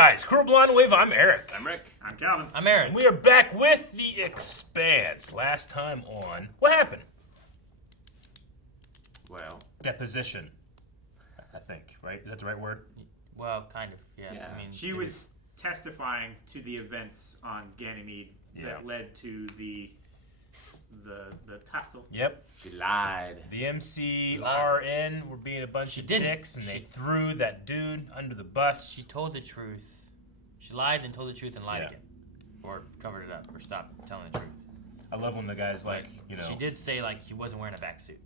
guys, Cruel Blonde Wave, I'm Eric. I'm Rick. I'm Calvin. I'm Aaron. And we are back with the Expanse. Last time on, what happened? Well, Deposition, I think, right? Is that the right word? Well, kind of, yeah. I mean, She was testifying to the events on Ganymede that led to the tussle. Yep. she lied. The MCRN were being a bunch of dicks, and they threw that dude under the bus. She told the truth. She lied and told the truth and lied Yeah. again. Or covered it up, or stopped telling the truth. I love when the guy's like, you know. She did say, like, he wasn't wearing a vac suit.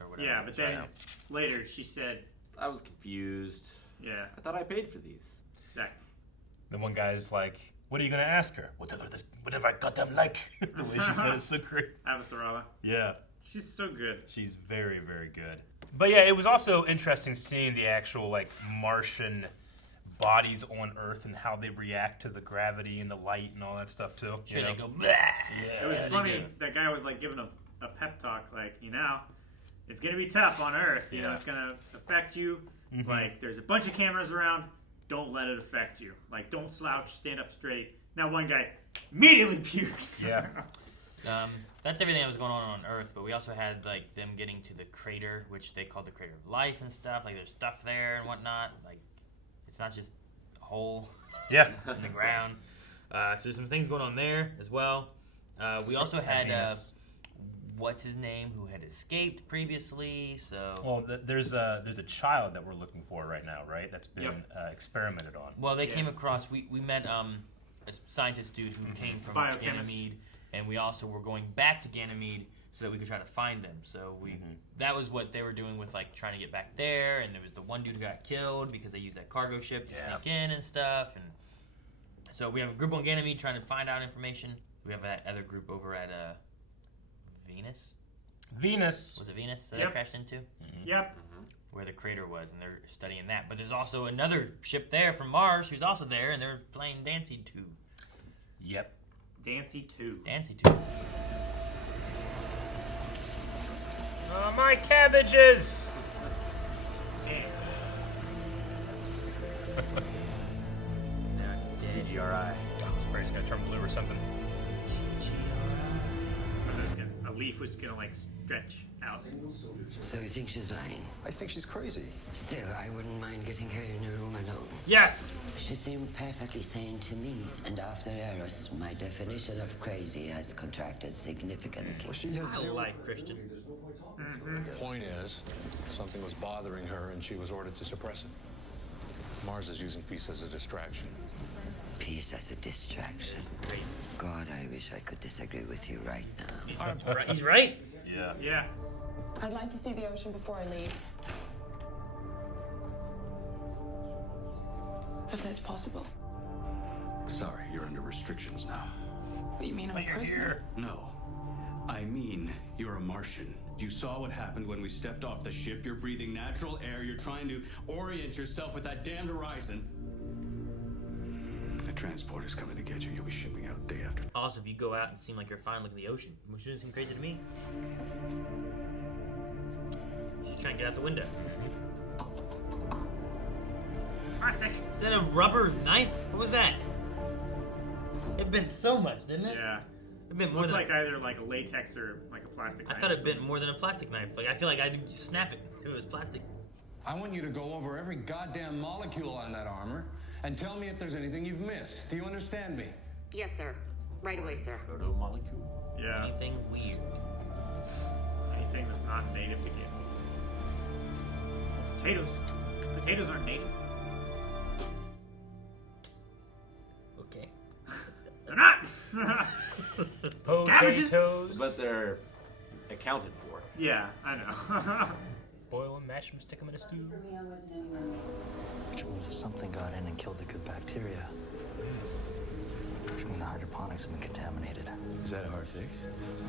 Or whatever. Yeah, but then later she said, I was confused. yeah, I thought I paid for these. exactly. The one guy's like, what are you going to ask her? Whatever I got them like. The way she said it's so great. Avasarala. Yeah. She's so good. She's very, very good. But yeah, it was also interesting seeing the actual like Martian bodies on Earth and how they react to the gravity and the light and all that stuff too. Sure, you know? they go, blah. Yeah, It was they funny. do. That guy was like giving a pep talk, like, it's gonna be tough on Earth. You know, Yeah. it's gonna affect you. Mhm. Like, there's a bunch of cameras around. Don't let it affect you. Like, don't slouch. Stand up straight. Now, one guy immediately pukes. Yeah. That's everything that was going on Earth, but we also had, like, them getting to the crater, which they called the Crater of Life and stuff. Like, there's stuff there and whatnot. Like, it's not just a hole Yeah. in the ground. So there's some things going on there as well. We also had... Venus. what's his name, who had escaped previously, so... Well, there's a child that we're looking for right now, right? That's been experimented on. Well, they came across... We met a scientist dude who came from Biochemist. Ganymede, and we also were going back to Ganymede so that we could try to find them. So that was what they were doing with, like, trying to get back there, and there was the one dude who got killed because they used that cargo ship to sneak in and stuff, and so we have a group on Ganymede trying to find out information. We have that other group over at... Venus? Was it Venus that they crashed into? Yep. Where the crater was, and they're studying that. But there's also another ship there from Mars who's also there, and they're playing Dancy 2. Yep. Dancy 2. Dancy 2. Oh, my cabbages! TGRI. I was afraid he's gonna turn blue or something. A leaf was gonna, like, stretch out. So you think she's lying? I think she's crazy. Still, I wouldn't mind getting her in a room alone. Yes! She seemed perfectly sane to me, and after Eros, my definition of crazy has contracted significantly. Well, she has I zero. like Christian. The point is, something was bothering her and she was ordered to suppress it. Mars is using peace as a distraction. Peace as a distraction. God, I wish I could disagree with you right now. He's right. Yeah. Yeah. I'd like to see the ocean before I leave. If that's possible. Sorry, you're under restrictions now. What, you mean I'm a You're prisoner? here. No. I mean, you're a Martian. You saw what happened when we stepped off the ship. You're breathing natural air. You're trying to orient yourself with that damned horizon. The transporter's coming to get you. You'll be shipping out day after. Also, if you go out and seem like you're fine looking at the ocean, which doesn't seem crazy to me. She's trying to get out the window. Plastic. Is that a rubber knife? What was that? It bent so much, didn't it? Yeah. It bent more Looked than... like either like a latex or like a plastic I knife. thought it bent more than a plastic knife. Like, I feel like I'd just snap it if it was plastic. I want you to go over every goddamn molecule on that armor and tell me if there's anything you've missed. Do you understand me? Yes, sir. Right away, sir. Proto-molecule. Yeah. Anything weird. Anything that's not native to Ganymede. Potatoes. Potatoes aren't native. Okay. They're not. Potatoes. But they're accounted for. Yeah, I know. Boil them, mash them, stick them in a stew. Which means that something got in and killed the good bacteria. Which means the hydroponics have been contaminated. Is that a hard fix?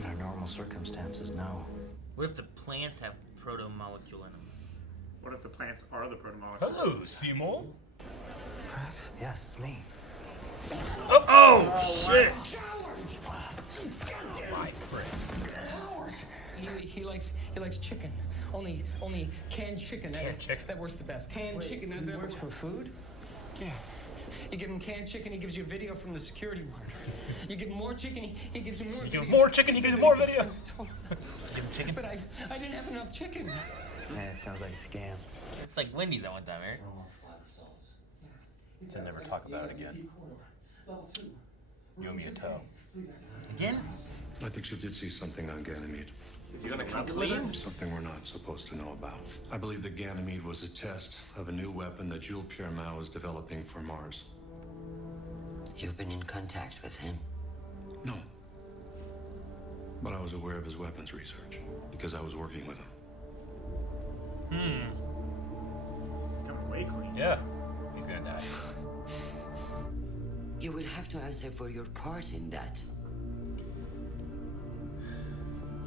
Under normal circumstances, no. What if the plants have proto-molecule in them? What if the plants are the protomolecules? Hello, Seymour. Correct? Yes, it's me. Oh, shit. My friend. He likes chicken. Only canned chicken. Canned chicken. That works the best. Canned chicken. He works for food? Yeah. You give him canned chicken, he gives you a video from the security monitor. You give him more chicken, he gives you more You video. give him more chicken, he gives you more video. Give him chicken. But I didn't have enough chicken. Man, it sounds like a scam. It's like Wendy's at one time, Eric. To never talk about it again. You owe me a toe. Again? I think she did see something on Ganymede. Is he gonna come clean? Something we're not supposed to know about. I believe that Ganymede was a test of a new weapon that Jules Pierre Mao is developing for Mars. You've been in contact with him? No. But I was aware of his weapons research because I was working with him. It's coming way clean. Yeah. He's gonna die. You will have to answer for your part in that.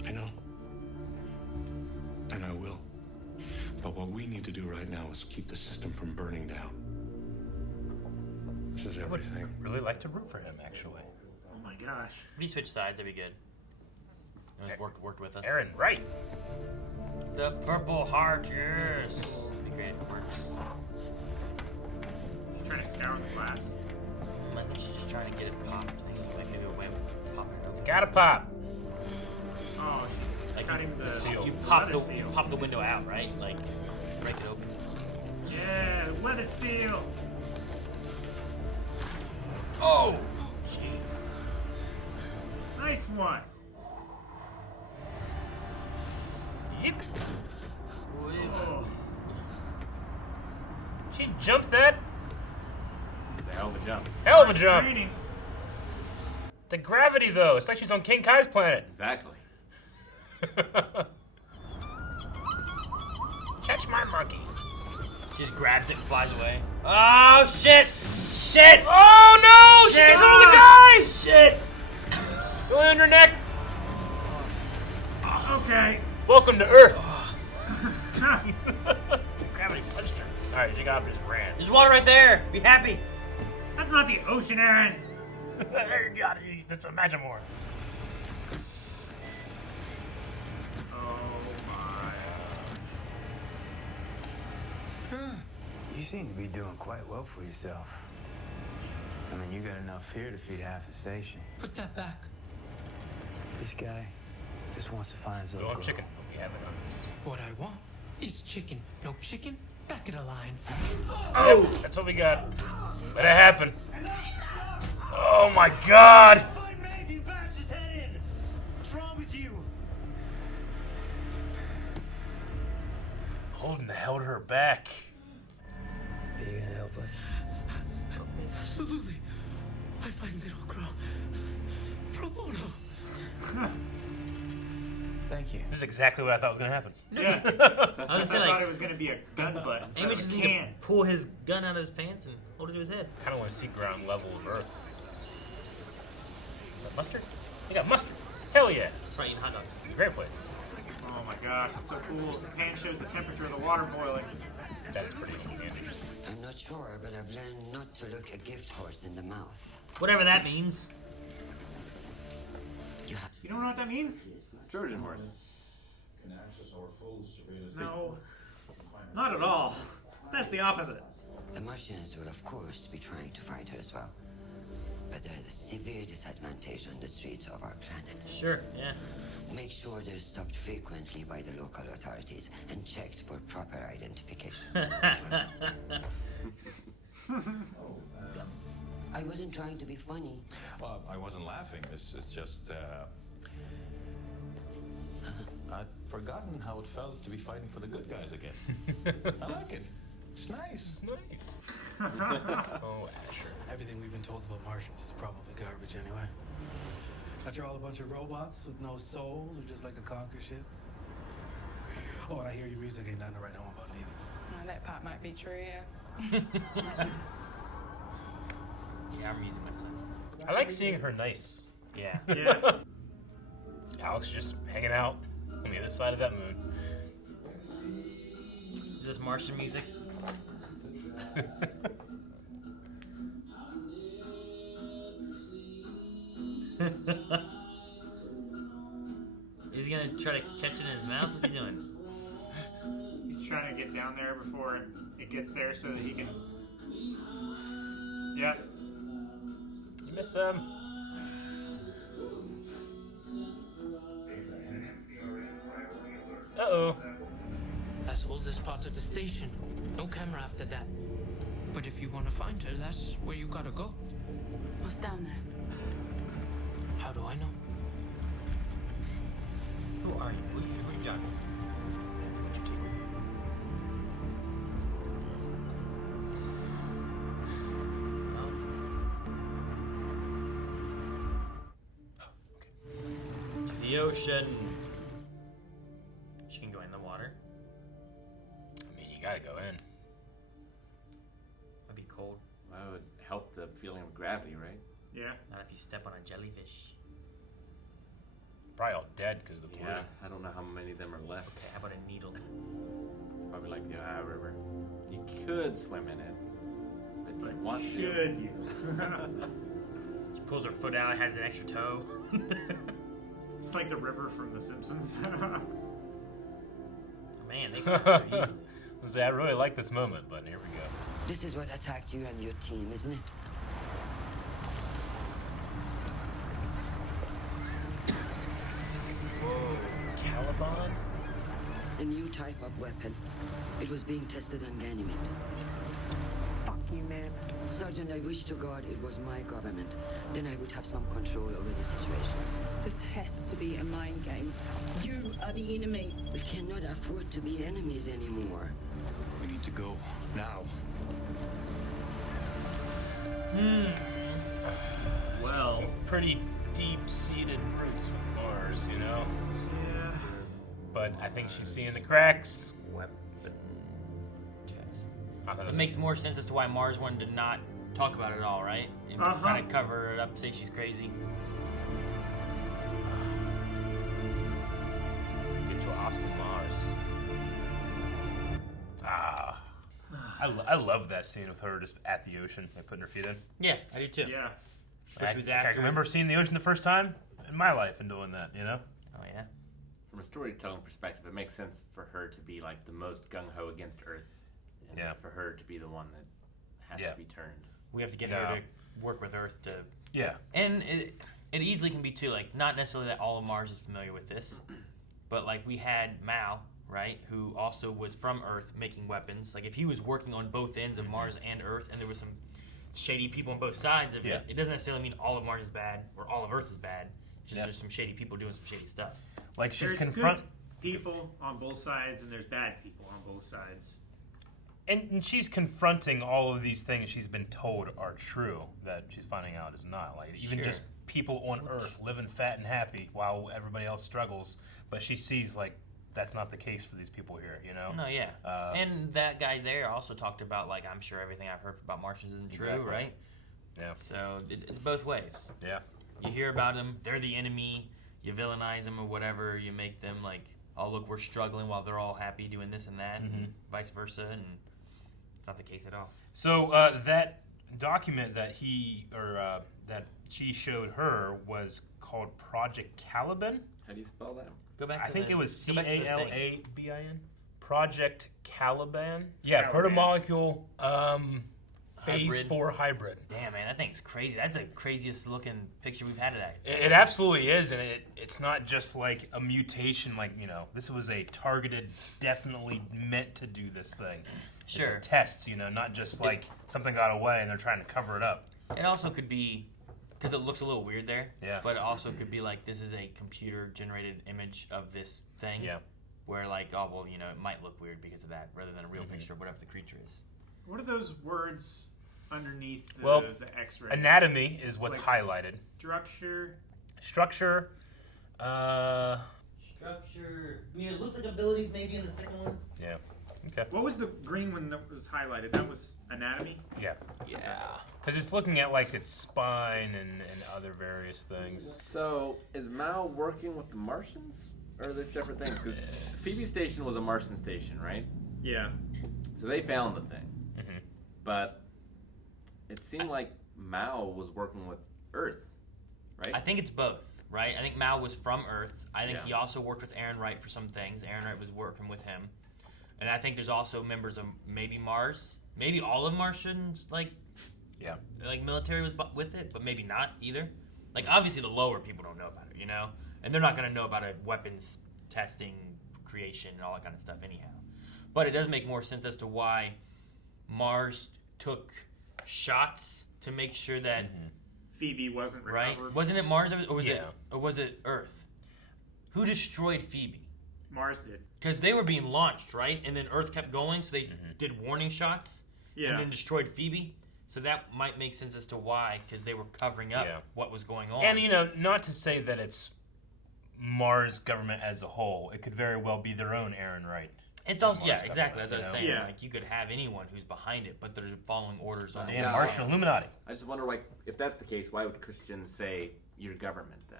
I know. And I will. But what we need to do right now is keep the system from burning down. This is I would everything. really like to root for him, actually. Oh my gosh. If he switched sides, that'd be good. And he's worked with us. Aaron, right. The Purple Heart, yes. It'd be great if it works. She's trying to scour the glass. I think she's just trying to get it popped. I think like maybe a whip. Pop it open. Gotta pop. Oh, she's Like cutting the seal. You leather seal. pop the window out, right? Like break it open. Yeah, weathered seal. Oh! Jeez. Nice one. Yeek. Oh. She jumped that. It's a hell of a jump. Hell of a Nice jump. training. The gravity, though. It's like she's on King Kai's planet. Exactly. Catch my monkey. She just grabs it and flies away. Oh shit! Shit! Oh no! She Shit. controlled the guy! Shit! Going on your neck. Okay. Welcome to Earth. Gravity punched her. Alright, she got up and just ran. There's water right there. Be happy. That's not the ocean, Aaron. There you got it. Let's imagine more. Oh my. You seem to be doing quite well for yourself. I mean, you got enough here to feed half the station. Put that back. This guy just wants to find his We little don't have girl. chicken, but we have it on this. What I want is chicken. No chicken, back of the line. Oh! Yep, that's what we got. Let it happen. Oh my god! Find Maeve, you bashed his head in! What's wrong with you? Holden held her back. Are you gonna help us? Absolutely. I find little girl. Pro bono. Thank you. This is exactly what I thought was gonna happen. Yeah. I was I gonna say, thought like, it was gonna be a gun butt instead Amy of just a need to can. pull his gun out of his pants and hold it to his head. I kind of want to see ground level of Earth. Is that mustard? They got mustard. Hell yeah. Probably eating hot dogs. It's a great place. Oh my gosh, it's so cool. The pan shows the temperature of the water boiling. That is pretty handy. I'm not sure, but I've learned not to look a gift horse in the mouth. Whatever that means. You don't know what that means? Trojan horse. No. Not at all. That's the opposite. The Martians will, of course, be trying to find her as well. But there is a severe disadvantage on the streets of our planet. Sure, yeah. Make sure they're stopped frequently by the local authorities and checked for proper identification. I wasn't trying to be funny. Well, I wasn't laughing. It's just, I'd forgotten how it felt to be fighting for the good guys again. I like it. It's nice. It's nice. Oh, Asher. Everything we've been told about Martians is probably garbage anyway. After all, a bunch of robots with no souls who just like to conquer shit. Oh, and I hear your music ain't nothing to write home about neither. Oh, that part might be true, yeah. Yeah, I'm using my son. I like seeing her nice. Yeah. Yeah. Alex just hanging out on the other side of that moon. Is this Martian music? Is he gonna try to catch it in his mouth? What's he doing? He's trying to get down there before it gets there so that he can. Yeah. You miss him. Uh-oh. Assholes is part of the station. No camera after that. But if you want to find her, that's where you gotta go. What's down there? How do I know? Who are you? Who's John? What'd you take with you? To the ocean. She can go in the water. I mean, you gotta go in. It'd be cold. That would help the feeling of gravity, right? Yeah. Not if you step on a jellyfish. Probably all dead because of the polluting. I don't know how many of them are left. Okay, how about a needle? It's probably like the Ohio River. You could swim in it, but do you want to? Should you? She pulls her foot out, has an extra toe. It's like the river from The Simpsons. Man, they can very easily. I really like this moment, but here we go. This is what attacked you and your team, isn't it? Whoa, Caliban? A new type of weapon. It was being tested on Ganymede. Fuck you, man. Sergeant, I wish to God it was my government. Then I would have some control over the situation. This has to be a mind game. You are the enemy. We cannot afford to be enemies anymore. We need to go now. Well. Some pretty deep-seated roots with Mars, you know? Yeah. But I think she's seeing the cracks. Weapon test. I thought It was- makes more sense as to why Mars wanted to not talk about it at all, right? And kind of cover it up, say she's crazy. Get your Austin Mars. I love that scene with her just at the ocean, like putting her feet in. Yeah, I do too. Yeah. I remember seeing the ocean the first time in my life and doing that, you know? Oh, yeah. From a storytelling perspective, it makes sense for her to be like the most gung-ho against Earth. And for her to be the one that has to be turned. We have to get her to work with Earth to... Yeah. And it easily can be, too, like, not necessarily that all of Mars is familiar with this, but, like, we had Mao, right, who also was from Earth making weapons. Like, if he was working on both ends of Mars and Earth, and there was some shady people on both sides of it, it doesn't necessarily mean all of Mars is bad or all of Earth is bad. It's just there's some shady people doing some shady stuff. Like, she's There's good people on both sides, and there's bad people on both sides. And she's confronting all of these things she's been told are true that she's finding out is not. Like, even just people on Earth living fat and happy while everybody else struggles. But she sees, like, that's not the case for these people here, you know? No, yeah. And that guy there also talked about, like, I'm sure everything I've heard about Martians isn't true, right? Yeah. So it's both ways. Yeah. You hear about them, they're the enemy, you villainize them or whatever, you make them like, oh, look, we're struggling while they're all happy doing this and that, and vice versa, and it's not the case at all. So that document that that she showed her was called Project Caliban. How do you spell that? Go back. I think it was Calabin. Project Caliban. Caliban. Yeah, protomolecule phase Hybrid. 4 hybrid. Damn, man, that thing's crazy. That's the craziest looking picture we've had of that. It absolutely is, and it's not just like a mutation. Like, you know, this was a targeted, definitely meant to do this thing. Sure. It's a test, you know, not just like something got away and they're trying to cover it up. It also could be, because it looks a little weird there, Yeah. but it also could be like this is a computer-generated image of this thing. Yeah. Where like, oh, well, you know, it might look weird because of that, rather than a real picture of whatever the creature is. What are those words underneath the, Well, the X-ray? Anatomy is what's Like highlighted. Structure. Structure. Yeah, it looks like abilities maybe in the second one. Yeah. Okay. What was the green one that was highlighted? That was anatomy? Yeah. Yeah. Because it's looking at like its spine and other various things. So, is Mao working with the Martians? Or are they separate things? Because PB Station was a Martian station, right? Yeah. So they found the thing. But it seemed like Mao was working with Earth, right? I think it's both, right? I think Mao was from Earth. I think Yeah. he also worked with Aaron Wright for some things. Aaron Wright was working with him. And I think there's also members of maybe Mars, maybe all of Martians, like like military was with it, but maybe not either. Like obviously the lower people don't know about it, you know, and they're not going to know about it, weapons testing, creation, and all that kind of stuff anyhow. But it does make more sense as to why Mars took shots to make sure that Phoebe wasn't recovered. Right? Wasn't it Mars or was it Earth? Who destroyed Phoebe? Mars did. Because they were being launched, right? And then Earth kept going, so they did warning shots and then destroyed Phoebe. So that might make sense as to why, because they were covering up what was going on. And, you know, not to say that it's Mars government as a whole. It could very well be their own Aaron Wright. It's also, exactly, as I was saying. Like, you could have anyone who's behind it, but they're following orders on the Martian Illuminati. I just wonder, like, if that's the case, why would Christian say your government then?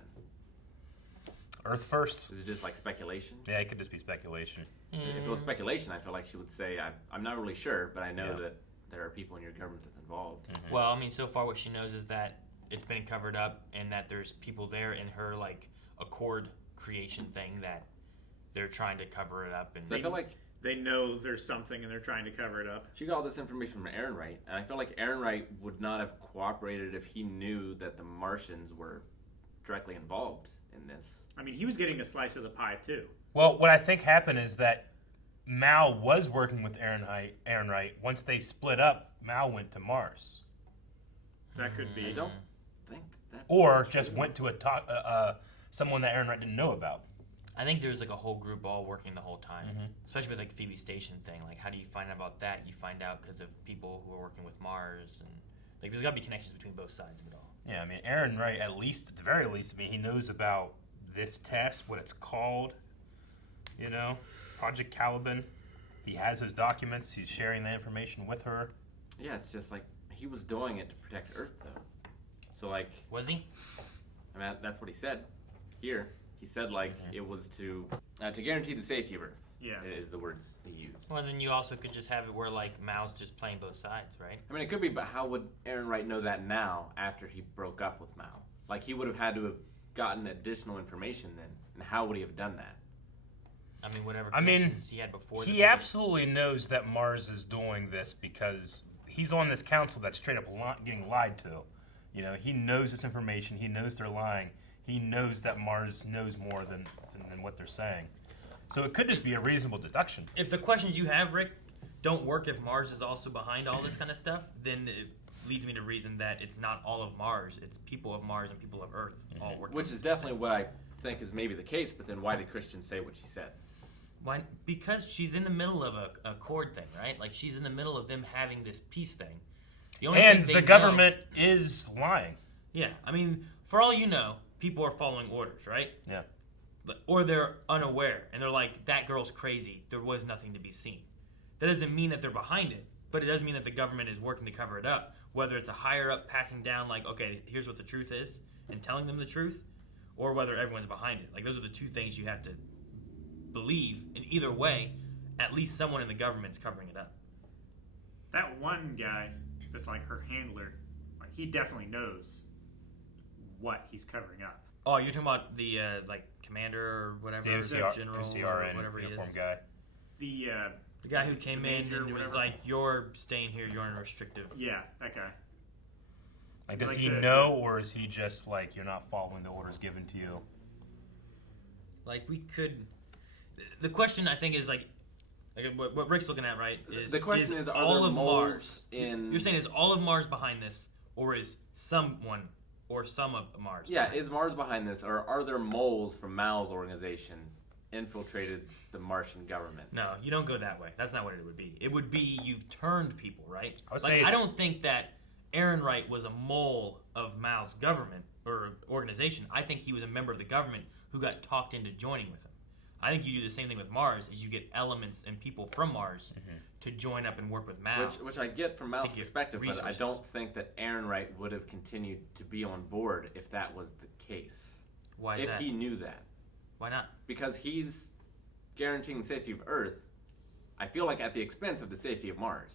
Earth first. Is it just like speculation? Yeah, it could just be speculation. If it was speculation, I feel like she would say, I'm not really sure, but I know that there are people in your government that's involved. Well, I mean, so far what she knows is that it's been covered up and that there's people there in her, like, Accord creation thing that they're trying to cover it up. And so I feel like they know there's something and they're trying to cover it up. She got all this information from Aaron Wright, and I feel like Aaron Wright would not have cooperated if he knew that the Martians were directly involved in this. I mean, he was getting a slice of the pie, too. Well, what I think happened is that Mal was working with Aaron Wright. Once they split up, Mal went to Mars. That could be. I don't think that. Or just went to someone that Aaron Wright didn't know about. I think there's like a whole group all working the whole time, especially with like the Phoebe Station thing. Like, how do you find out about that? You find out because of people who are working with Mars, and like there's got to be connections between both sides of it all. Yeah, I mean, Aaron Wright, at the very least, I mean, he knows about this test, what it's called, you know, Project Caliban. He has those documents. He's sharing the information with her. Yeah, it's just like he was doing it to protect Earth, though. So, like, was he? I mean, that's what he said here. He said, like, it was to guarantee the safety of Earth. Yeah, is the words he used. Well, then you also could just have it where like Mal's just playing boose sides, right? I mean, it could be, but how would Aaron Wright know that now after he broke up with Mal? Like, he would have had to have gotten additional information then, and how would he have done that? I mean, whatever connections he had before. He absolutely knows that Mars is doing this because he's on this council that's straight up getting lied to. You know, he knows this information. He knows they're lying. He knows that Mars knows more than what they're saying. So it could just be a reasonable deduction. If the questions you have, Rick, don't work if Mars is also behind all this kind of stuff, then it leads me to reason that it's not all of Mars. It's people of Mars and people of Earth all working. Which is definitely what I think is maybe the case, but then why did Christian say what she said? Why? Because she's in the middle of a Accord thing, right? Like, she's in the middle of them having this peace thing. The government is lying. Yeah, I mean, for all you know, people are following orders, right? Yeah. Or they're unaware, and they're like, that girl's crazy. There was nothing to be seen. That doesn't mean that they're behind it, but it does mean that the government is working to cover it up, whether it's a higher up passing down, like, okay, here's what the truth is, and telling them the truth, or whether everyone's behind it. Like, those are the two things you have to believe. In either way, at least someone in the government's covering it up. That one guy that's like her handler, like, he definitely knows what he's covering up. Oh, you're talking about the like commander or whatever, the general, MCRN, or whatever he uniform is. guy. The guy who came in and was like, "You're staying here. You're in restrictive." Yeah, that guy. Like, does he know, or is he just like, you're not following the orders given to you? Like, we could. The question, I think, is like what Rick's looking at, right? Is the question is all there of moles Mars in? You're saying is all of Mars behind this, or is someone or some of Mars? Yeah, is Mars behind this, or are there moles from Mal's organization infiltrated the Martian government? No, you don't go that way. That's not what it would be. It would be you've turned people, right? I don't think that Aaron Wright was a mole of Mal's government or organization. I think he was a member of the government who got talked into joining with him. I think you do the same thing with Mars, is you get elements and people from Mars to join up and work with Mal. Which I get from Mal's perspective, resources. but I don't think that Aaron Wright would have continued to be on board if that was the case. Why is that? If he knew that. Why not? Because he's guaranteeing the safety of Earth, I feel like at the expense of the safety of Mars.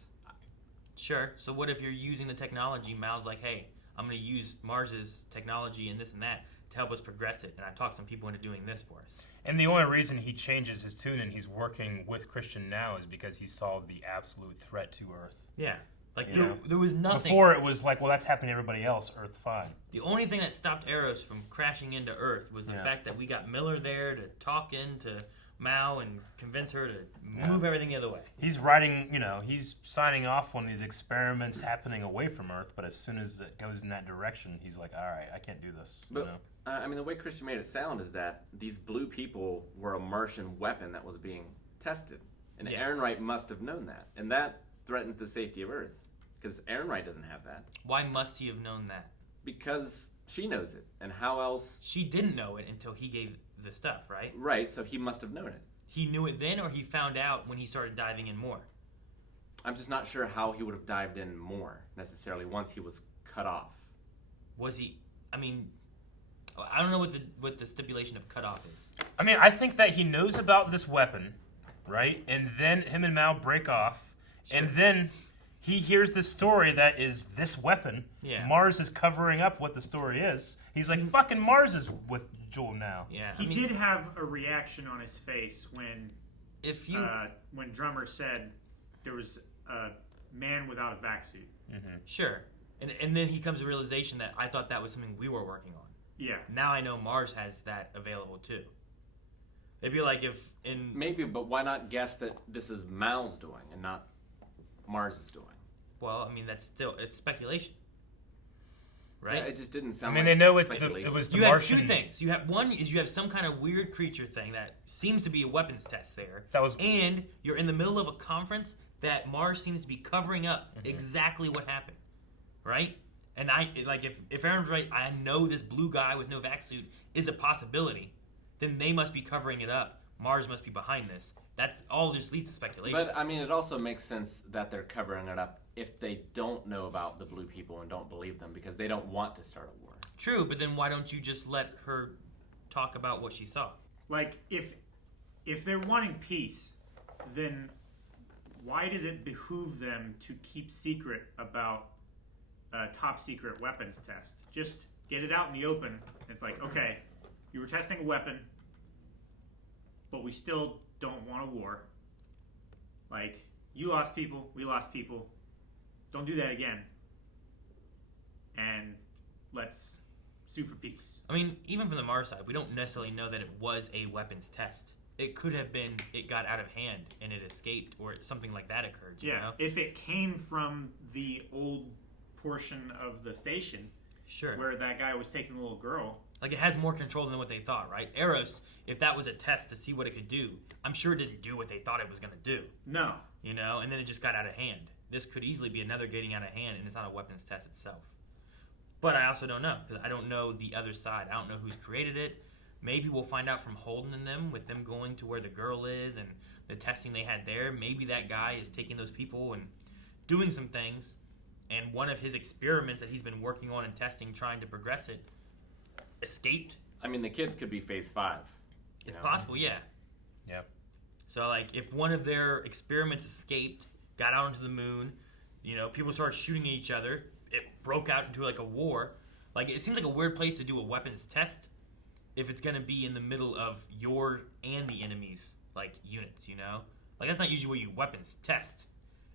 Sure. So what if you're using the technology, Mal's like, hey, I'm going to use Mars's technology and this and that to help us progress it, and I talked some people into doing this for us. And the only reason he changes his tune and he's working with Christian now is because he saw the absolute threat to Earth. Yeah. Like there was nothing. Before it was like, well, that's happening to everybody else. Earth's fine. The only thing that stopped Eros from crashing into Earth was the fact that we got Miller there to talk into Mao and convince her to move everything the other way. He's writing, he's signing off on these experiments happening away from Earth, but as soon as it goes in that direction, he's like, all right, I can't do this. But, I mean, the way Christian made it sound is that these blue people were a Martian weapon that was being tested. And Ehrenreich must have known that. And that threatens the safety of Earth. Because Ehrenreich doesn't have that. Why must he have known that? Because she knows it. And how else? She didn't know it until he gave the stuff, right? Right, so he must have known it. He knew it then, or he found out when he started diving in more? I'm just not sure how he would have dived in more, necessarily, once he was cut off. Was he... I mean... I don't know what the stipulation of cut off is. I mean, I think that he knows about this weapon, right? And then him and Mao break off, and then... He hears this story that is this weapon. Yeah. Mars is covering up what the story is. He's like, fucking Mars is with Jewel now. Yeah. He did have a reaction on his face when Drummer said there was a man without a vac suit. Mm-hmm. Sure. And then he comes to the realization that I thought that was something we were working on. Yeah. Now I know Mars has that available too. It'd be like if in... Maybe, but why not guess that this is Mao's doing and not Mars is doing? Well, I mean, it's speculation, right? Yeah, it just didn't sound. I mean, like they know it was the you Martian. have two things. One is you have some kind of weird creature thing that seems to be a weapons test there. And you're in the middle of a conference that Mars seems to be covering up exactly what happened, right? And if Aaron's right, I know this blue guy with no vac suit is a possibility. Then they must be covering it up. Mars must be behind this. That's all just leads to speculation. But, I mean, it also makes sense that they're covering it up if they don't know about the blue people and don't believe them because they don't want to start a war. True, but then why don't you just let her talk about what she saw? Like, if they're wanting peace, then why does it behoove them to keep secret about a top secret weapons test? Just get it out in the open. It's like, okay, you were testing a weapon, but we still don't want a war. Like, you lost people, we lost people. Don't do that again. And let's sue for peace. I mean, even from the Mars side, we don't necessarily know that it was a weapons test. It could have been it got out of hand and it escaped or something like that occurred. You know? If it came from the old portion of the station where that guy was taking the little girl. Like, it has more control than what they thought, right? Eros, if that was a test to see what it could do, I'm sure it didn't do what they thought it was going to do. No. You know, and then it just got out of hand. This could easily be another getting out of hand, and it's not a weapons test itself. But I also don't know, because I don't know the other side. I don't know who's created it. Maybe we'll find out from Holden and them, with them going to where the girl is and the testing they had there. Maybe that guy is taking those people and doing some things, and one of his experiments that he's been working on and testing, trying to progress it, escaped. I mean, the kids could be phase 5. It's possible, yeah. Yep. So, like, if one of their experiments escaped, got out onto the moon, people started shooting at each other, it broke out into, like, a war. Like, it seems like a weird place to do a weapons test if it's going to be in the middle of your and the enemy's, like, units, Like, that's not usually where you weapons test,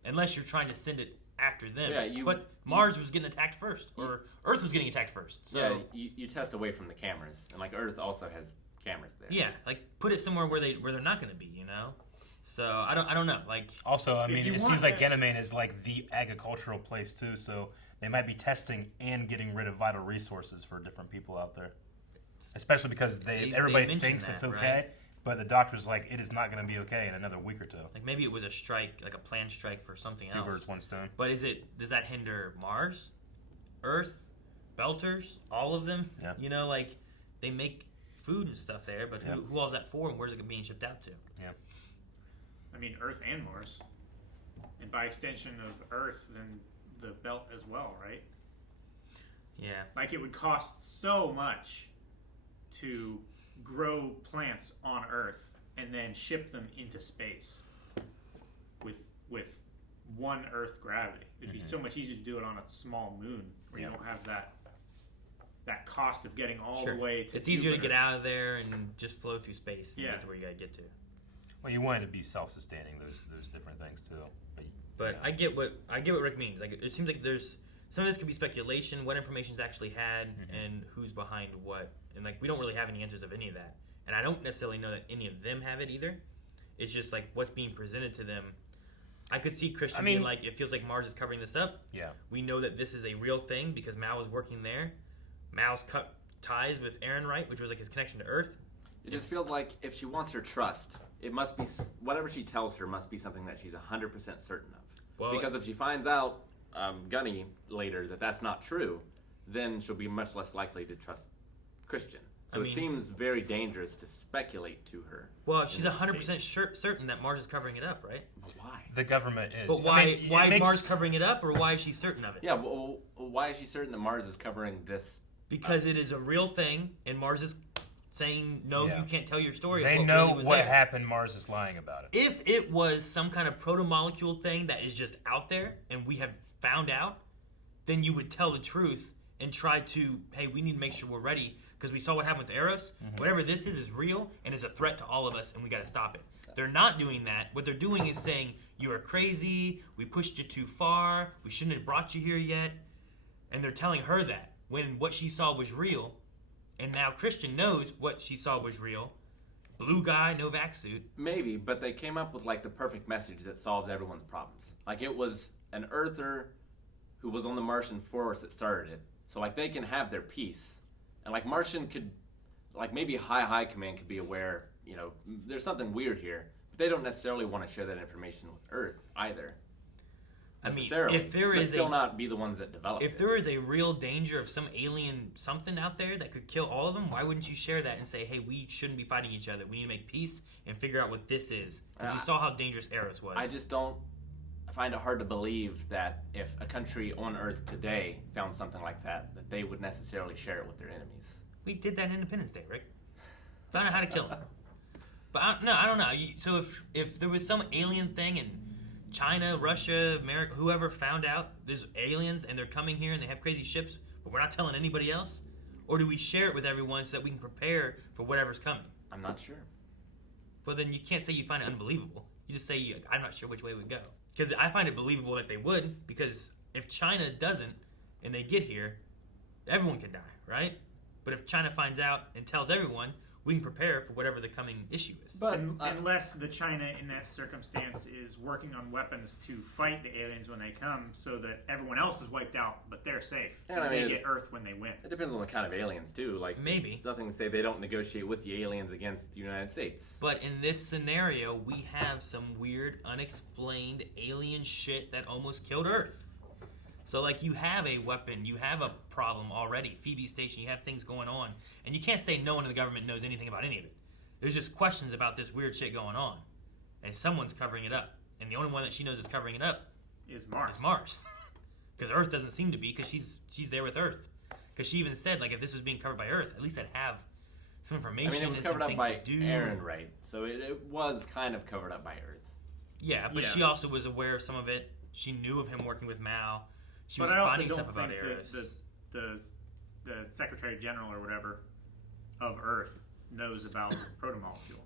unless you're trying to send it after them. Yeah, but Mars was getting attacked first, or Earth was getting attacked first. So yeah, you test away from the cameras, and like Earth also has cameras there. Yeah, like put it somewhere where they're not going to be, So I don't know. Like, also, I mean, it seems like Ganymede is like the agricultural place too, so they might be testing and getting rid of vital resources for different people out there, especially because everybody thinks it's okay. Right? But the doctor's like, it is not going to be okay in another week or two. Like, maybe it was a strike, like a planned strike for something else. 2 birds, 1 stone. But does that hinder Mars, Earth, Belters, all of them? Yeah. Like, they make food and stuff there, but who all is that for, and where's it being shipped out to? Yeah. I mean, Earth and Mars. And by extension of Earth, then the belt as well, right? Yeah. Like, it would cost so much to grow plants on Earth and then ship them into space with one Earth gravity. It'd be so much easier to do it on a small moon where you don't have that cost of getting all the way to It's easier to get out of there and just flow through space and get to where you gotta get to. Well, you want it to be self-sustaining, those different things too. But But I get what Rick means. Like it seems like there's some of this could be speculation, what information's actually had, and who's behind what, and like we don't really have any answers of any of that. And I don't necessarily know that any of them have it either. It's just like what's being presented to them. I could see Christian being like, it feels like Mars is covering this up. Yeah. We know that this is a real thing because Mao was working there. Mao's cut ties with Ehrenreich, which was like his connection to Earth. It just feels like if she wants her trust, it must be whatever she tells her must be something that she's 100% certain of. Well, because if she finds out, Gunny later, that that's not true, then she'll be much less likely to trust Christian. So it seems very dangerous to speculate to her. Well, she's 100% certain that Mars is covering it up, right? But why? The government is. But why? Why is Mars covering it up, or why is she certain of it? Yeah. Well, why is she certain that Mars is covering this? Because it is a real thing, and Mars is saying, "No, you can't tell your story." They know what happened. Mars is lying about it. If it was some kind of proto-molecule thing that is just out there, and we have found out, then you would tell the truth and try to, hey, we need to make sure we're ready. Because we saw what happened with Eros. Whatever this is real and is a threat to all of us, and we got to stop it. They're not doing that. What they're doing is saying, you are crazy, we pushed you too far, we shouldn't have brought you here yet. And they're telling her that, when what she saw was real, and now Christian knows what she saw was real. Blue guy, no vac suit. Maybe, but they came up with like the perfect message that solves everyone's problems. Like it was an Earther who was on the Martian force that started it. So like they can have their peace. And like Martian could, like maybe High Command could be aware, there's something weird here. But they don't necessarily want to share that information with Earth either. Necessarily. If there is still not be the ones that develop it. If there is a real danger of some alien something out there that could kill all of them, why wouldn't you share that and say, hey, we shouldn't be fighting each other. We need to make peace and figure out what this is. Because we saw how dangerous Eros was. I just don't find it hard to believe that if a country on Earth today found something like that they would necessarily share it with their enemies. We did that on Independence Day, Rick. Found out how to kill them. But I don't know. So if there was some alien thing and China, Russia, America, whoever found out there's aliens and they're coming here and they have crazy ships, but we're not telling anybody else? Or do we share it with everyone so that we can prepare for whatever's coming? I'm not sure. Well, then you can't say you find it unbelievable. You just say, I'm not sure which way it would go. Because I find it believable that they would, because if China doesn't and they get here, everyone can die, right? But if China finds out and tells everyone, we can prepare for whatever the coming issue is. But unless the China in that circumstance is working on weapons to fight the aliens when they come, so that everyone else is wiped out, but they're safe. And they get Earth when they win. It depends on the kind of aliens too. Like maybe nothing to say they don't negotiate with the aliens against the United States. But in this scenario, we have some weird, unexplained alien shit that almost killed Earth. So, like, you have a weapon, you have a problem already. Phoebe Station, you have things going on. And you can't say no one in the government knows anything about any of it. There's just questions about this weird shit going on. And someone's covering it up. And the only one that she knows is covering it up is Mars. Because Earth doesn't seem to be, because she's there with Earth. Because she even said, like, if this was being covered by Earth, at least I'd have some information. I mean, it was and covered some up by things to do. Ehrenreich, so it was kind of covered up by Earth. Yeah, but she also was aware of some of it. She knew of him working with Mao. She was but I also finding don't stuff about think Eros. that the Secretary General or whatever of Earth knows about protomolecule.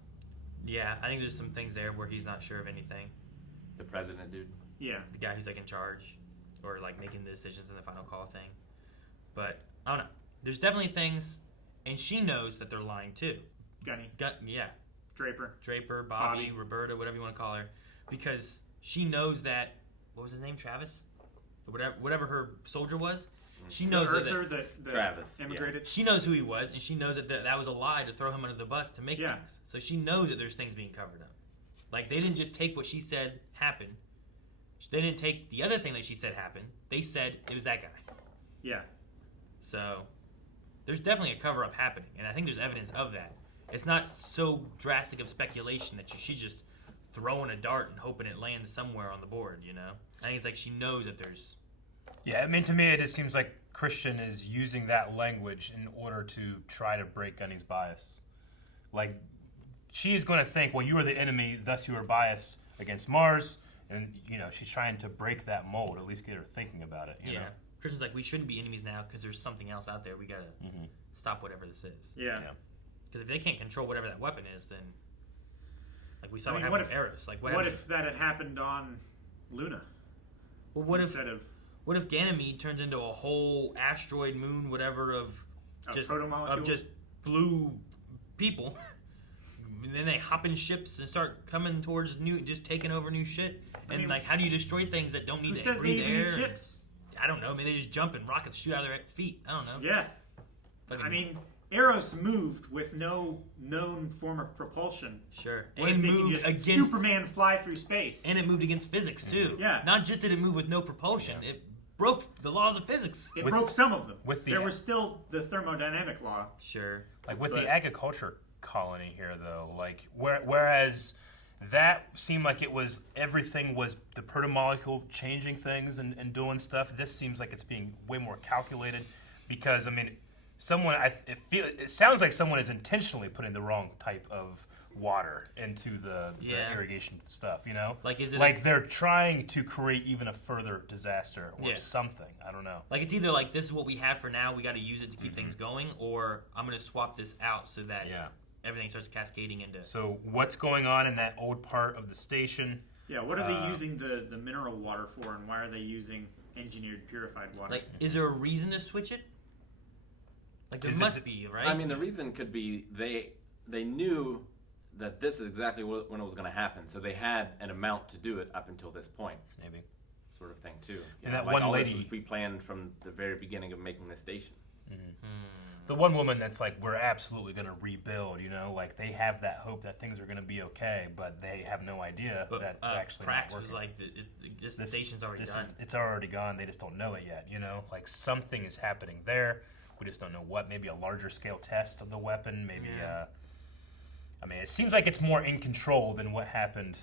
Yeah, I think there's some things there where he's not sure of anything. The president, dude. Yeah. The guy who's like in charge, or like making the decisions in the final call thing. But I don't know. There's definitely things, and she knows that they're lying too. Gunny. Yeah. Draper, Bobby, Roberta, whatever you want to call her, because she knows that. What was his name? Travis. Whatever her soldier was, she knows that Travis immigrated. Yeah. She knows who he was, and she knows that was a lie to throw him under the bus to make things. So she knows that there's things being covered up. Like, they didn't just take what she said happened. They didn't take the other thing that she said happened. They said it was that guy. Yeah. So there's definitely a cover up happening, and I think there's evidence of that. It's not so drastic of speculation that she's just throwing a dart and hoping it lands somewhere on the board. I think it's like she knows that there's. Yeah, I mean, to me, it just seems like Christian is using that language in order to try to break Gunny's bias. Like, she's going to think, well, you are the enemy, thus you are biased against Mars, and, she's trying to break that mold, at least get her thinking about it, you know? Christian's like, we shouldn't be enemies now because there's something else out there. We got to stop whatever this is. Yeah. Because if they can't control whatever that weapon is, then, like, we saw what happened with Eros. Like, what if that had happened on Luna? Well, what instead of what if Ganymede turns into a whole asteroid, moon, whatever of protomolecule? just blue people? And then they hop in ships and start coming towards just taking over new shit. And like, how do you destroy things that don't need to breathe air? Need ships? I don't know. I mean, they just jump and rockets shoot out of their feet. I don't know. Yeah. I mean, Eros moved with no known form of propulsion. Sure. What and if they moved can just against Superman fly through space. And it moved against physics too. Yeah. Not just did it move with no propulsion, it broke the laws of physics. It broke some of them. There was still the thermodynamic law. Sure. Like with the agriculture colony here, though, like whereas that seemed like it was everything was the protomolecule changing things and doing stuff. This seems like it's being way more calculated because I mean, it sounds like someone is intentionally putting the wrong type of water into the irrigation stuff. You know, like is it like they're trying to create even a further disaster or something? I don't know. Like it's either like this is what we have for now, we got to use it to keep things going, or I'm going to swap this out so that everything starts cascading into. So what's going on in that old part of the station? Yeah, what are they using the mineral water for, and why are they using engineered purified water? Like, is there a reason to switch it? Like there must be, right? I mean, the reason could be they knew that this is exactly when it was going to happen, so they had an amount to do it up until this point. Maybe. Sort of thing, too. And that like one all lady... this was pre-planned from the very beginning of making the station. The one woman that's like, we're absolutely going to rebuild, you know? Like, they have that hope that things are going to be okay, but they have no idea that they're actually not Prax working. was like, this station's already done. It's already gone. They just don't know it yet, you know? Like, something is happening there. We just don't know what. Maybe a larger scale test of the weapon. Maybe, I mean, it seems like it's more in control than what happened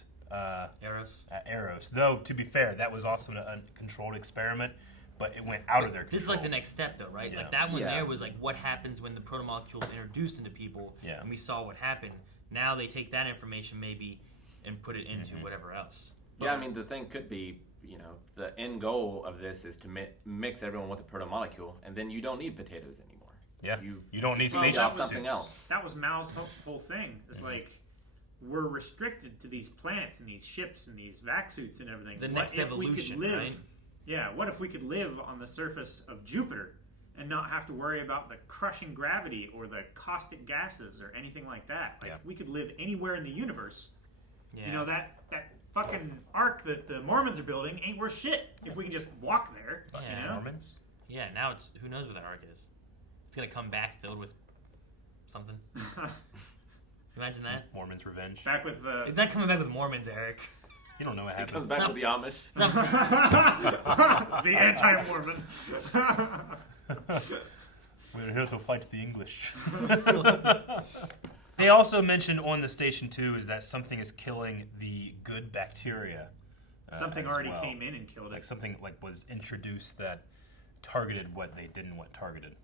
Eros. At Eros. Though, to be fair, that was also a controlled experiment, but it went out of their control. This is like the next step, though, right? Yeah. Like that one there was like what happens when the protomolecules introduced into people, and we saw what happened. Now they take that information maybe and put it into whatever else. Yeah, I mean, the thing could be, you know, the end goal of this is to mix everyone with a protomolecule, and then you don't need potatoes anymore. Yeah, you don't need space something else. That was Mao's whole thing. It's like, we're restricted to these planets and these ships and these vac suits and everything. The next evolution, right? Yeah, what if we could live on the surface of Jupiter and not have to worry about the crushing gravity or the caustic gases or anything like that? Like, we could live anywhere in the universe. Yeah. You know, that fucking ark that the Mormons are building ain't worth shit if we can just walk there. Yeah. You know? Mormons? Yeah, now it's, who knows what that ark is. It's going to come back filled with something. Imagine that. Mormons' revenge. Back with the... It's not coming back with Mormons, Eric. You don't know what happens. It comes back with the Amish. The anti-Mormon. We're here to fight the English. They also mentioned on the station, too, is that something is killing the good bacteria. Something already came in and killed it. Like something like was introduced that targeted what they didn't want targeted.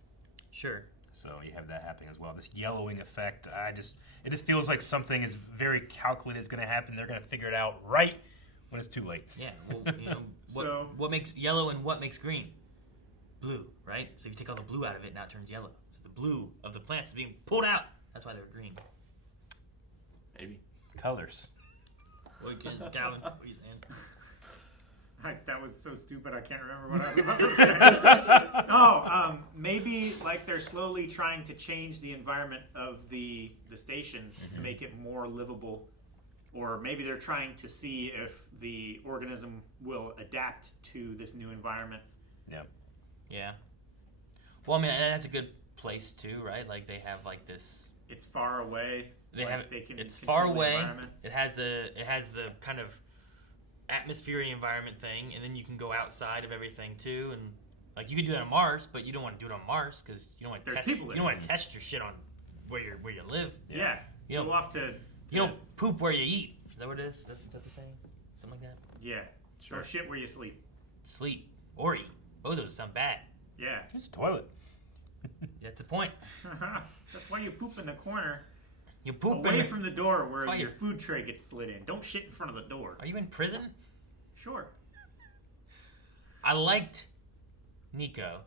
Sure. So you have that happening as well. This yellowing effect, it just feels like something is very calculated is going to happen. They're going to figure it out right when it's too late. Yeah, well, you know, what makes yellow and what makes green? Blue, right? So if you take all the blue out of it, now it turns yellow. So the blue of the plants is being pulled out. That's why they're green. Maybe. Colors. What Calvin? What are you saying? That was so stupid, I can't remember what I was about to say. Maybe like they're slowly trying to change the environment of the station to make it more livable, or maybe they're trying to see if the organism will adapt to this new environment. Yeah. Yeah. Well, I mean, that's a good place too, right? Like they have like this. It's far away. It's far away. It has the kind of atmospheric environment thing, and then you can go outside of everything too, and like you could do that on Mars, but you don't want to do it on Mars because you don't want to test your shit on where you live. Yeah, you don't go off to. You don't poop where you eat. Is that what it is? Is that the saying? Something like that. Yeah, sure. Or shit where you sleep. Sleep or eat. Both those sound bad. Yeah, it's a toilet. That's the point. That's why you poop in the corner. You poop away from the door where your food tray gets slid in. Don't shit in front of the door. Are you in prison? Sure. I liked Nico.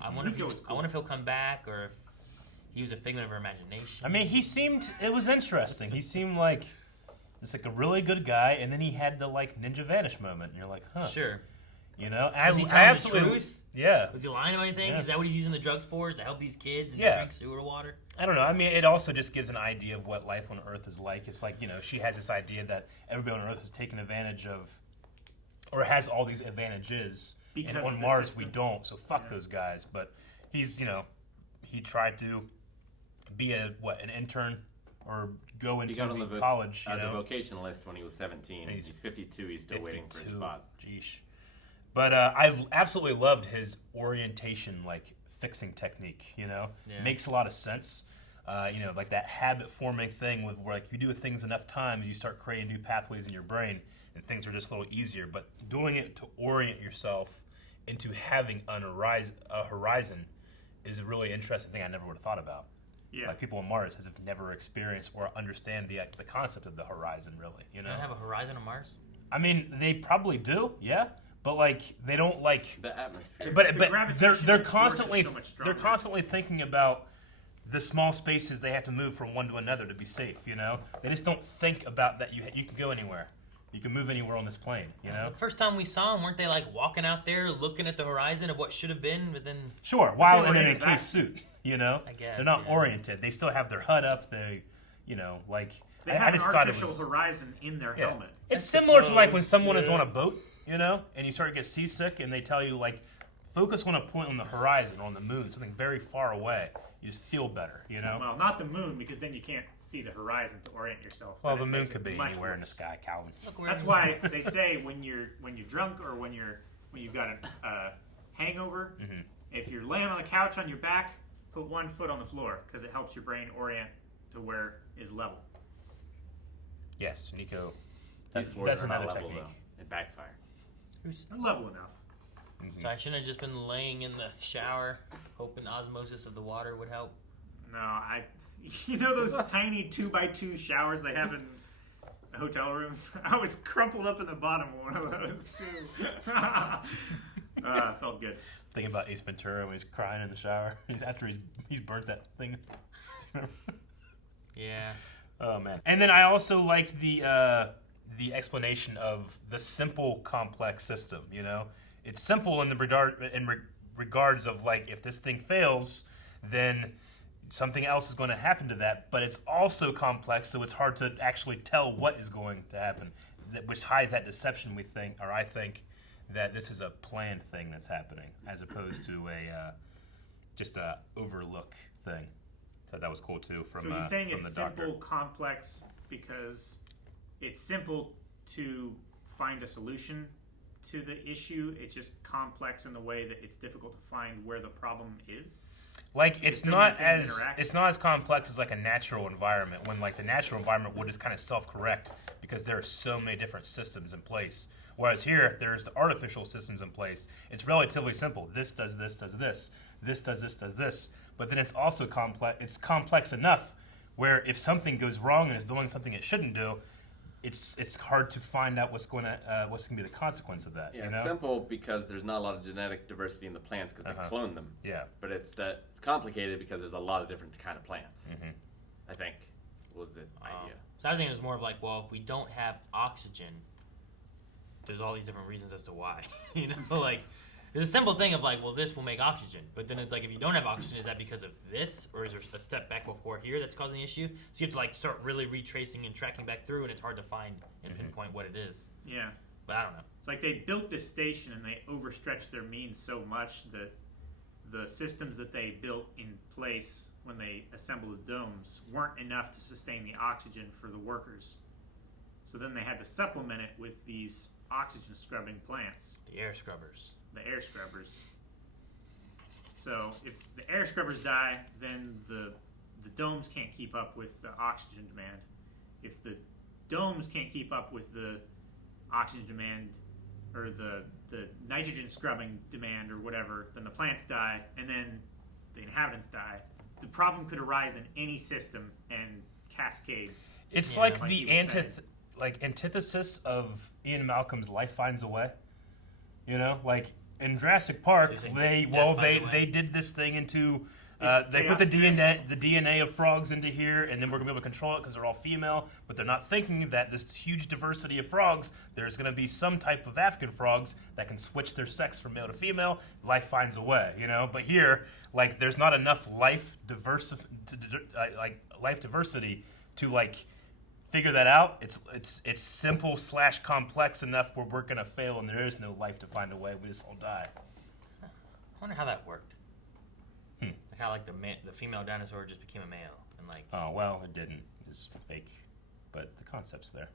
I wonder if he'll come back or if he was a figment of our imagination. I mean, it was interesting. He seemed like a really good guy, and then he had the like ninja vanish moment, and you're like, huh. Sure. You know, Was he I telling the absolutely, truth? yeah. Was he lying about anything? Yeah. Is that what he's using the drugs for? Is to help these kids and Yeah. drink sewer water? I don't know. I mean, it also just gives an idea of what life on Earth is like. It's like, you know, she has this idea that everybody on Earth is taking advantage of, or has all these advantages, Because and of on the Mars system. we don't. So fuck those guys. But he's, you know, he tried to be an intern or go He into got on the college. You the know, vocational list when he was 17. And He's 52. He's still waiting for his 52. spot. Jeesh. But I absolutely loved his orientation, like fixing technique. You know, Yeah. makes a lot of sense. You know, like that habit forming thing with where like if you do things enough times, you start creating new pathways in your brain, and things are just a little easier. But doing it to orient yourself into having a horizon is a really interesting thing I never would have thought about. Yeah. Like people on Mars have never experienced or understand the concept of the horizon, really. You know, Don't have a horizon on Mars? I mean, they probably do, yeah, but like they don't like The atmosphere. But The but gravitational they're force is constantly so much they're stronger. constantly thinking about the small spaces they have to move from one to another to be safe. You know, they just don't think about that. You can go anywhere, you can move anywhere on this plane. You know, The first time we saw them, weren't they like walking out there looking at the horizon of what should have been within... sure, while they in were an in back- encased suit. You know, I guess, they're not yeah. oriented. They still have their HUD up. They, you know, like They I have just an thought it artificial was. horizon in their Yeah. helmet. It's similar to like when suppose, someone is yeah. on a boat, you know, and you start to get seasick, and they tell you like, focus on a point on the horizon, on the moon, something very far away. You just feel better, you know. Well, not the moon, because then you can't see the horizon to orient yourself. Well, Then the it moon makes could it be much anywhere in the worse. sky, Calvin. That's why they say when you're drunk or when you've got a hangover, Mm-hmm. if you're laying on the couch on your back, put one foot on the floor because it helps your brain orient to where is level. Yes, Nico. These That's, floors that's are not another level, technique. though. It backfired. They're level enough. So I shouldn't have just been laying in the shower, hoping the osmosis of the water would help. No, you know those tiny 2x2 showers they have in hotel rooms? I was crumpled up in the bottom of one of those too. Felt good. Thinking about Ace Ventura when he's crying in the shower. After he's burnt that thing. Yeah. Oh man! And then I also liked the explanation of the simple complex system. You know, it's simple in the regards of like if this thing fails, then something else is going to happen to that. But it's also complex, so it's hard to actually tell what is going to happen, which hides that deception. We think, or I think, that this is a planned thing that's happening, as opposed to a just a overlook thing. Thought that was cool too. From So he's saying from it's the doctor. simple, complex because it's simple to find a solution to the issue. It's just complex in the way that it's difficult to find where the problem is. Like Because it's so not many things as interact. it's not as complex as like a natural environment. When like the natural environment will just kind of self-correct because there are so many different systems in place. Whereas here, there's the artificial systems in place. It's relatively simple. This does this, does this. This does this, does this. But then it's also complex. It's complex enough where if something goes wrong and it's doing something it shouldn't do, it's hard to find out what's going to be the consequence of that. Yeah, you know? it's simple because there's not a lot of genetic diversity in the plants because they clone them. Yeah. But it's complicated because there's a lot of different kind of plants. Mm-hmm. I think was the idea. So I was thinking it was more of like, well, if we don't have oxygen, there's all these different reasons as to why. You know, like there's a simple thing of like, well, this will make oxygen, but then it's like if you don't have oxygen, is that because of this, or is there a step back before here that's causing the issue? So you have to like start really retracing and tracking back through, and it's hard to find and pinpoint what it is. Yeah. But I don't know. It's like they built this station and they overstretched their means so much that the systems that they built in place when they assembled the domes weren't enough to sustain the oxygen for the workers. So then they had to supplement it with these oxygen scrubbing plants. The air scrubbers. The air scrubbers. So if the air scrubbers die, then the domes can't keep up with the oxygen demand. If the domes can't keep up with the oxygen demand or the nitrogen scrubbing demand or whatever, then the plants die and then the inhabitants die. The problem could arise in any system and cascade. It's Yeah, like he the was saying. antithesis of Ian Malcolm's Life Finds a Way. You know, like in Jurassic Park, So you're saying they Death Finds a Way? they did this thing into They put the DNA of frogs into here, and then we're gonna be able to control it because they're all female. But they're not thinking that this huge diversity of frogs, there's gonna be some type of African frogs that can switch their sex from male to female. Life finds a way, you know. But here, like, there's not enough life diversity to like figure that out. It's simple / complex enough where we're gonna fail, and there is no life to find a way. We just all die. I wonder how that worked. Like how like the female dinosaur just became a male and like. Oh well, it didn't. It's fake, but the concept's there.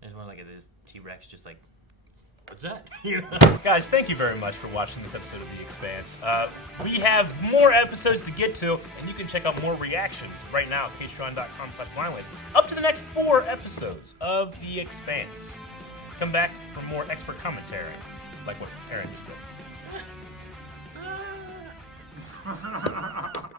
There's one like this T-Rex just like. What's that? Guys, thank you very much for watching this episode of The Expanse. We have more episodes to get to, and you can check out more reactions right now at patreon.com/blindwave. Up to the next 4 episodes of The Expanse. Come back for more expert commentary, like what Aaron just did.